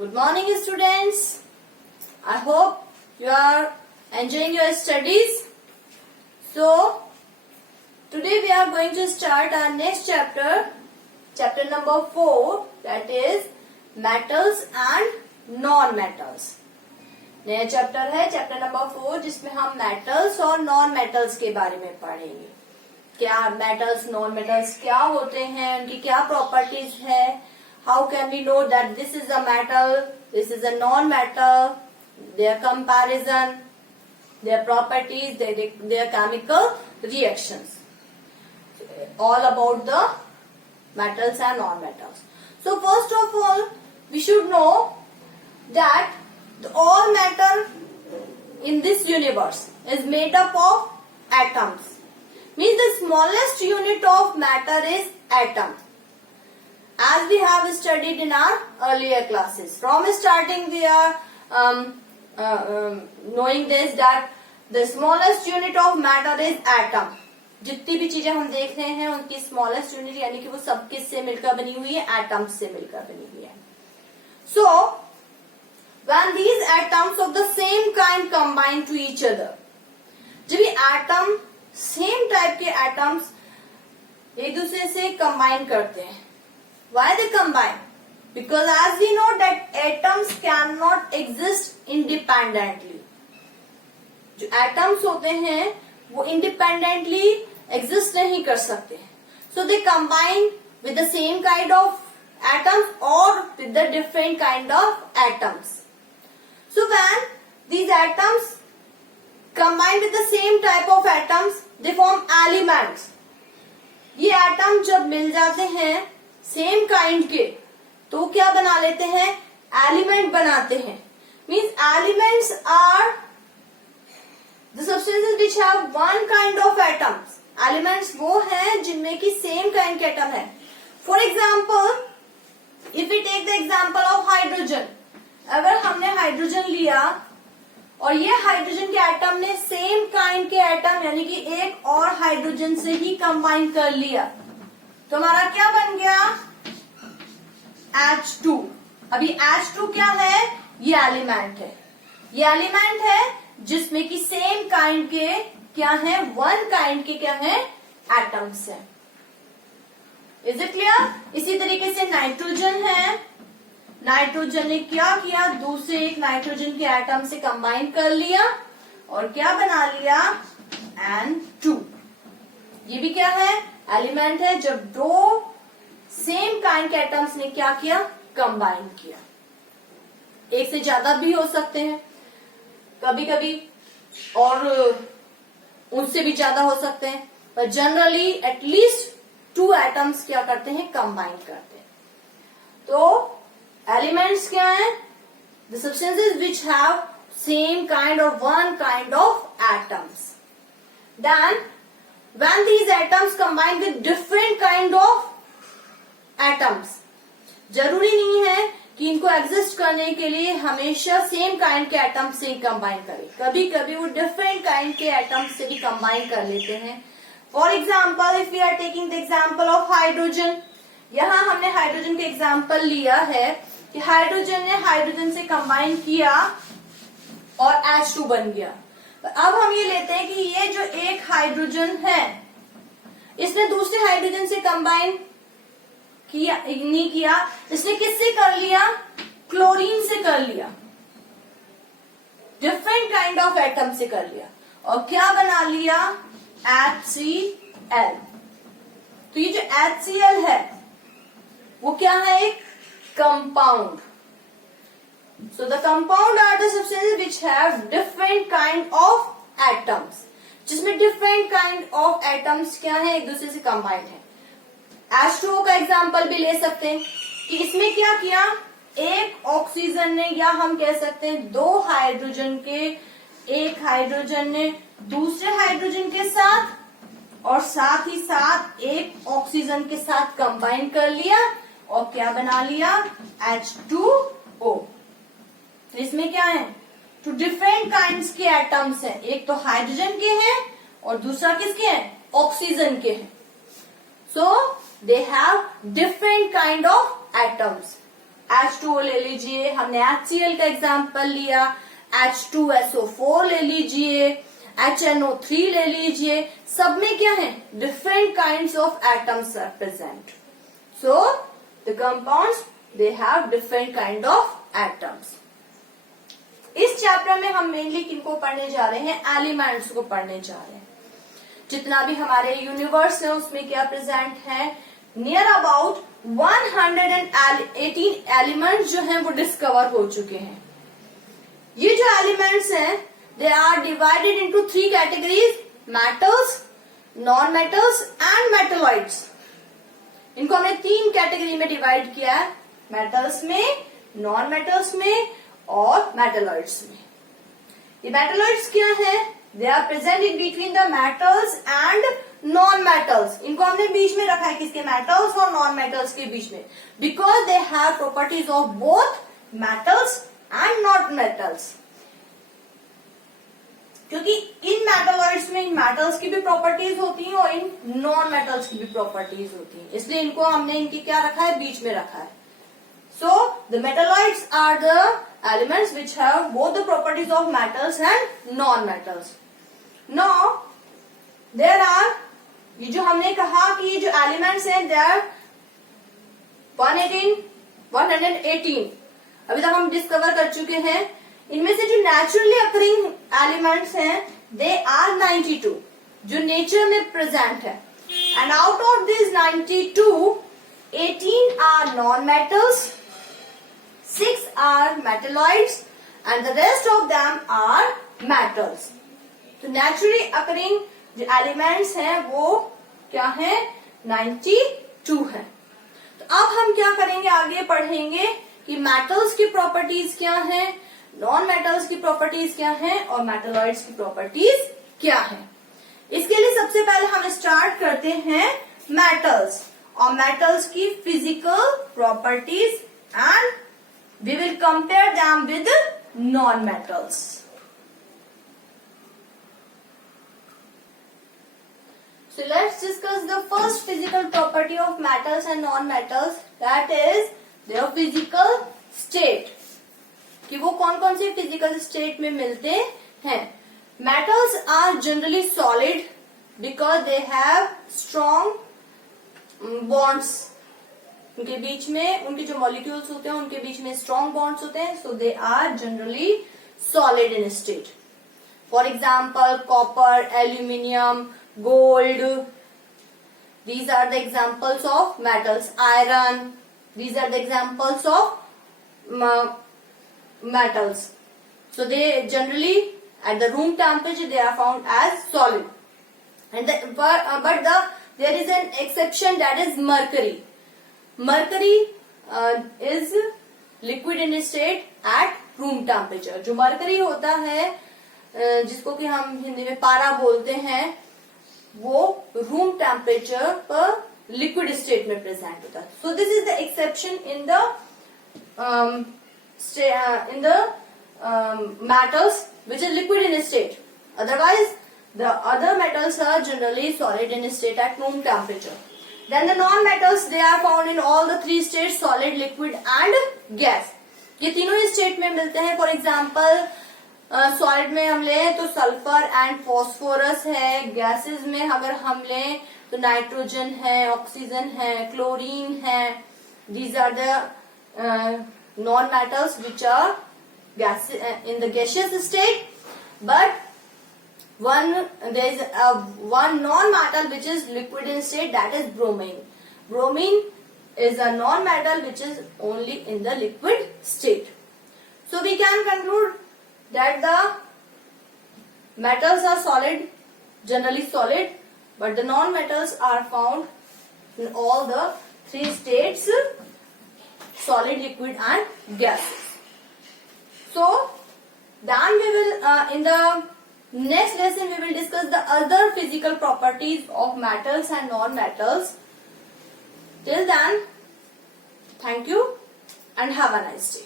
Good morning, students. I hope you are enjoying your studies. So, today we are going to start our next chapter, chapter number 4, that is metals and non-metals. नया chapter है chapter number 4 जिसमें हम metals और non metals के बारे में पढ़ेंगे. क्या मेटल्स नॉन मेटल्स क्या होते हैं, उनकी क्या प्रॉपर्टीज है, how can we know that this is a metal, this is a non metal, their comparison, their properties, their chemical reactions, all about the metals and non-metals. So first of all, we should know that all matter in this universe is made up of atoms. Means the smallest unit of matter is atom. As we have studied in our earlier classes. From starting we are knowing this that the smallest unit of matter is atom. जितनी भी चीजें हम देख रहे हैं उनकी smallest unit यानी कि वो सब किससे मिलकर बनी हुई है, एटम्स से मिलकर बनी हुई है. So when these atoms of the same kind combine to each other, जब ये एटम सेम टाइप के एटम्स एक दूसरे से कंबाइन करते हैं. Why they combine? Because as we know that atoms cannot exist independently. जो एटम्स होते हैं वो इंडिपेंडेंटली एग्जिस्ट नहीं कर सकते. So they combine with the same kind of atoms और with the different kind of atoms. So when these atoms combine with the same type of atoms they form elements. ये atom जब मिल जाते हैं same kind के तो क्या बना लेते हैं, एलिमेंट बनाते हैं. Means elements are the substances which have one kind of atoms. Elements वो हैं जिनमें की same kind के atom है. For example, if we take the example of hydrogen, अगर हमने हाइड्रोजन लिया और ये हाइड्रोजन के एटम ने सेम काइंड के एटम यानी कि एक और हाइड्रोजन से ही कंबाइन कर लिया तो हमारा क्या बन गया, H2. अभी H2 क्या है, ये एलिमेंट है. ये एलिमेंट है जिसमें कि सेम काइंड के क्या है, वन काइंड के क्या है, एटम्स है. Is it clear? इसी तरीके से नाइट्रोजन है. नाइट्रोजन ने क्या किया, दूसरे एक नाइट्रोजन के एटम से कंबाइन कर लिया और क्या बना लिया, N2. ये भी क्या है, एलिमेंट है जब दो सेम काइंड के एटम्स ने क्या किया, कंबाइन किया. एक से ज्यादा भी हो सकते हैं कभी कभी और उनसे भी ज्यादा हो सकते हैं, पर जनरली एटलीस्ट 2 एटम्स क्या करते हैं, कंबाइन करते हैं. तो एलिमेंट्स क्या हैं, the substances which have same kind और one kind of atoms. Then when these atoms combine with different kind of atoms, जरूरी नहीं है कि इनको एग्जिस्ट करने के लिए हमेशा सेम काइंड के एटम से ही कंबाइन करें. कभी कभी वो डिफरेंट काइंड के एटम से भी कंबाइन कर लेते हैं. For example, if we are taking the example of hydrogen, यहाँ हमने हाइड्रोजन के एग्जाम्पल लिया है कि हाइड्रोजन ने हाइड्रोजन से कंबाइन किया और H2 बन गया. तो अब हम ये लेते हैं कि ये जो एक हाइड्रोजन है इसने दूसरे हाइड्रोजन से कंबाइन किया नहीं किया, इसने किससे कर लिया, क्लोरीन से कर लिया, डिफरेंट काइंड ऑफ एटम से कर लिया और क्या बना लिया, HCl. तो ये जो HCl है वो क्या है, एक compound. So the compound are the substances which have different kind of atoms, जिसमें डिफरेंट काइंड ऑफ एटम्स क्या है, एक दूसरे से कंबाइंड है. H2O का एग्जाम्पल भी ले सकते हैं कि इसमें क्या किया, एक ऑक्सीजन ने या हम कह सकते हैं 2 हाइड्रोजन के, एक हाइड्रोजन ने दूसरे हाइड्रोजन के साथ और साथ ही साथ एक ऑक्सीजन के साथ कंबाइन कर लिया और क्या बना लिया, H2O. तो इसमें क्या है, 2 डिफरेंट काइंड्स के एटम्स हैं, एक तो हाइड्रोजन के हैं और दूसरा किसके हैं, ऑक्सीजन के हैं. So they have different kind of atoms. H2O ले लीजिए, हमने HCl का एग्जाम्पल लिया, H2SO4 ले लीजिए, HNO3 ले लीजिए, सब में क्या है, different kinds of atoms are present. So the compounds they have different kind of atoms. इस चैप्टर में हम मेनली किनको पढ़ने जा रहे हैं, एलिमेंट्स को पढ़ने जा रहे हैं. जितना भी हमारे यूनिवर्स है उसमें क्या प्रेजेंट है, नियर अबाउट 118 एलिमेंट्स जो हैं वो डिस्कवर हो चुके हैं. ये जो एलिमेंट्स हैं they are divided into 3 categories, metals, non metals and metalloids. इनको हमने 3 कैटेगरी में डिवाइड किया है, मेटल्स में, नॉन मेटल्स में और मेटलॉइड्स में. ये मेटलॉइड्स क्या है, they are present in between the metals and non metals. इनको हमने बीच में रखा है, किसके, मेटल्स और नॉन मेटल्स के बीच में, because they have properties of both metals and not metals. क्योंकि इन मेटलॉइड्स में इन मेटल्स की भी प्रॉपर्टीज होती हैं और इन नॉन मेटल्स की भी प्रॉपर्टीज होती हैं, इसलिए इनको हमने इनकी क्या रखा है, बीच में रखा है. So the metalloids are the elements which have both the properties of metals and non-metals. Now there are, ये जो हमने कहा कि ये जो elements हैं they are 118 अभी तक हम डिस्कवर कर चुके हैं. इनमें से जो नेचुरली अकरिंग एलिमेंट्स हैं दे आर 92 जो नेचर में प्रेजेंट है. And out of this 92 18 are non metals, 6 are metalloids and the rest of them are metals. तो naturally occurring जो elements हैं वो क्या है, 92 है. तो अब हम क्या करेंगे, आगे पढ़ेंगे कि मेटल्स की प्रॉपर्टीज क्या हैं, नॉन मेटल्स की प्रॉपर्टीज क्या हैं और मेटलॉइड्स की प्रॉपर्टीज क्या हैं. इसके लिए सबसे पहले हम स्टार्ट करते हैं मेटल्स और मेटल्स की physical properties and we will compare them with non-metals. So let's discuss the first physical property of metals and non-metals, that is their physical state. कि वो कौन कौन से physical state में मिलते हैं. Metals are generally solid because they have strong bonds. उनके बीच में उनके जो मॉलिक्यूल्स होते हैं उनके बीच में स्ट्रॉन्ग बॉन्ड्स होते हैं. So they are generally solid in state. For example copper, aluminium, gold, these are the examples of metals. Iron, these are the examples of metals. So they generally at the room temperature they are found as solid. And there is an exception, that is mercury. Mercury is liquid in state at room temperature. जो mercury होता है जिसको कि हम हिंदी में पारा बोलते हैं, वो रूम टेम्परेचर पर लिक्विड स्टेट में प्रेजेंट होता है. So this is the exception in the metals which is liquid in state. Otherwise the other metals are generally solid in state at room temperature. Then the non-metals, they are found in all the 3 states, solid, liquid and gas. ये तीनों ही state में मिलते हैं. For example solid में हम लें तो sulphur and phosphorus है. गैसेस में अगर हम लें तो नाइट्रोजन है, ऑक्सीजन है, क्लोरीन है. These are the non-metals which are in the gaseous state. But there is one non-metal which is liquid in state, that is bromine. Bromine is a non-metal which is only in the liquid state. So we can conclude that the metals are solid, generally solid, but the non-metals are found in all the 3 states, solid, liquid and gases. So then we will in the next lesson we will discuss the other physical properties of metals and non-metals. Till then, thank you and have a nice day.